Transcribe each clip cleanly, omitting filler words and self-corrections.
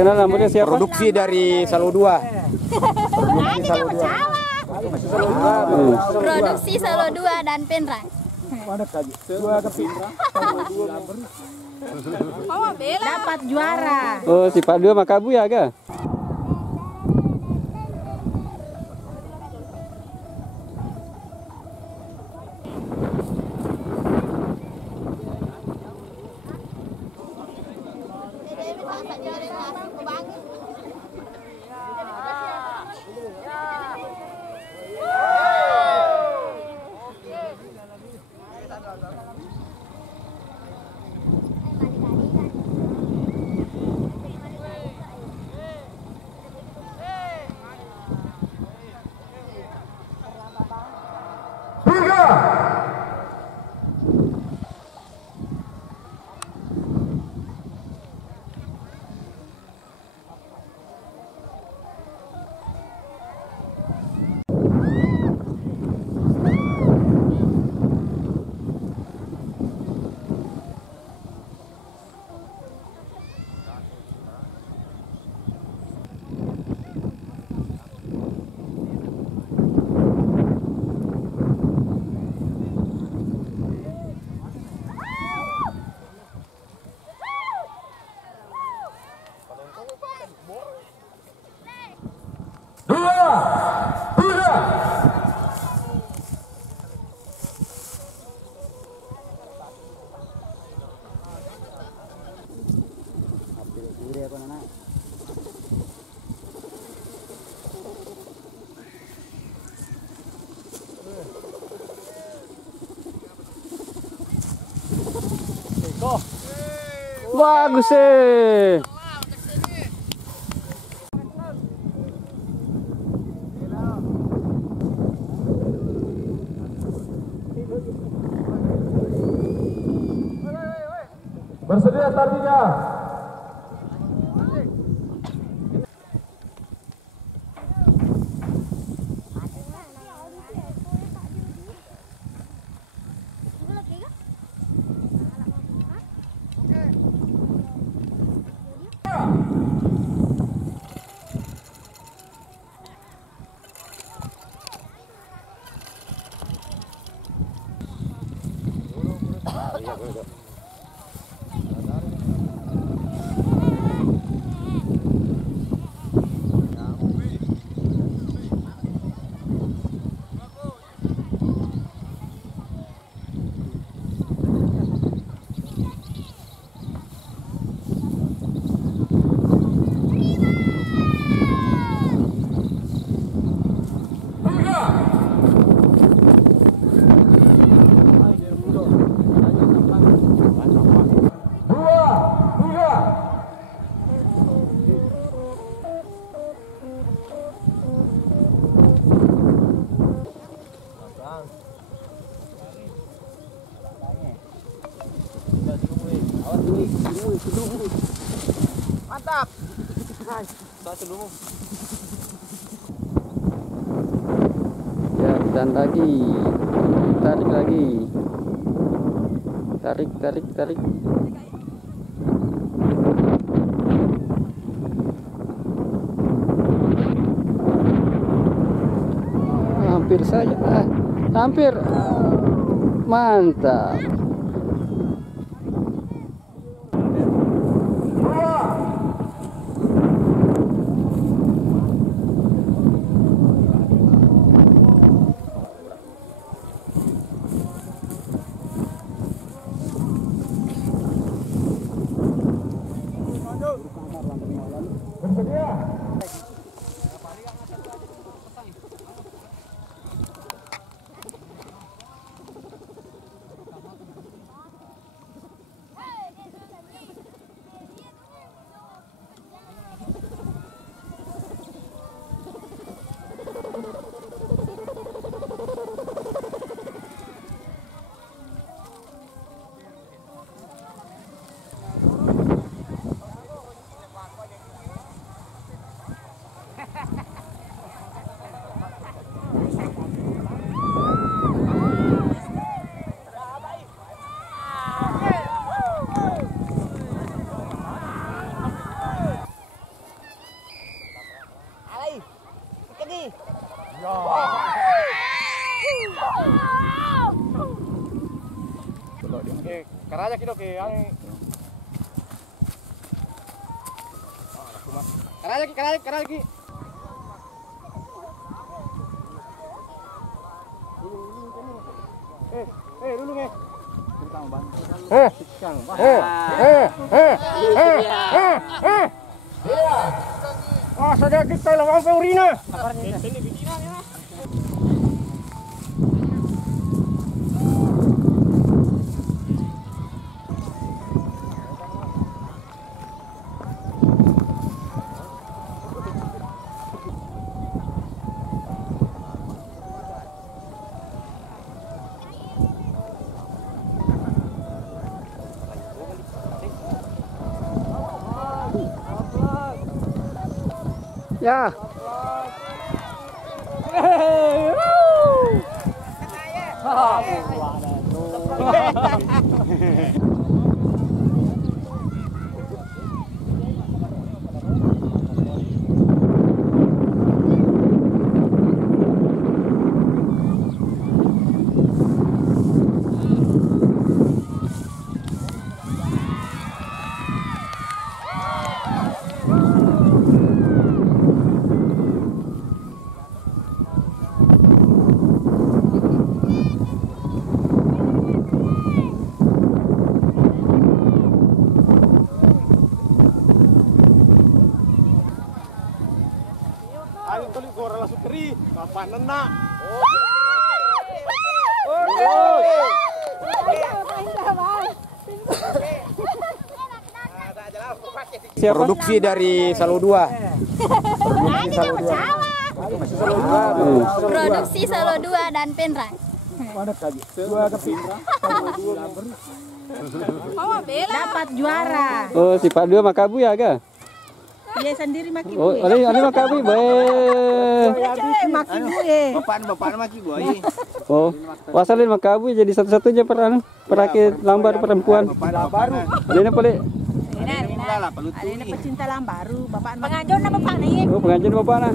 Perkenalkan namanya siapa? Produksi dari Salo 2. Produksi Salo 2. Produksi Salo 2 dan Penrang. Dapat juara. Oh, si Pak Dua Makabu ya, ga? Bagus sih. Bersedia tadinya. Mantap. Ya, dan lagi. Tarik lagi. Tarik. Hampir saja. Hampir. Mantap. Caranya kilo ke yang Caranya lagi. Dulu nih. Saja kita lawan Urina. Ya. Ayo tulis gua langsung keri. Bapak nena. Produksi dari Salo 2. Produksi Salo 2 dan Penrang. Oh, bela. Dapat juara. Oh, si Pak Dua Makabu ya ga? Dia sendiri maki Oh, ini Makabu baik. maki gue. Bapak maki boy. Oh, wasalin Makabu jadi satu-satunya perakit lambar perempuan. Baru. Ini boleh. Ada ini pecinta lam baru, bapak pengajian apa bapak nih? Oh, pengajian bapak nah.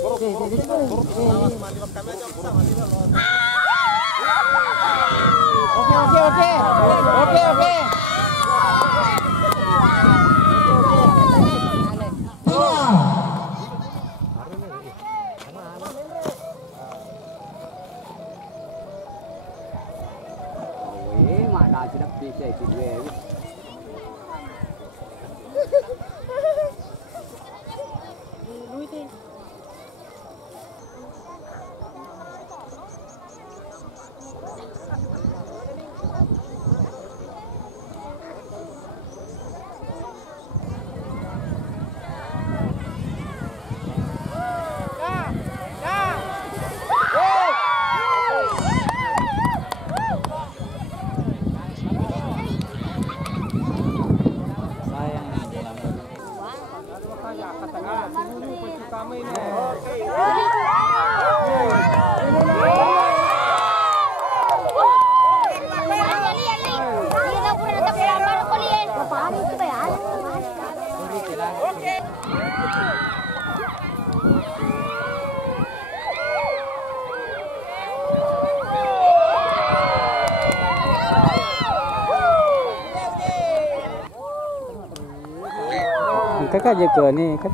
Oke. Mana sudah bisa itu gue. Kakak aja ke nih kan.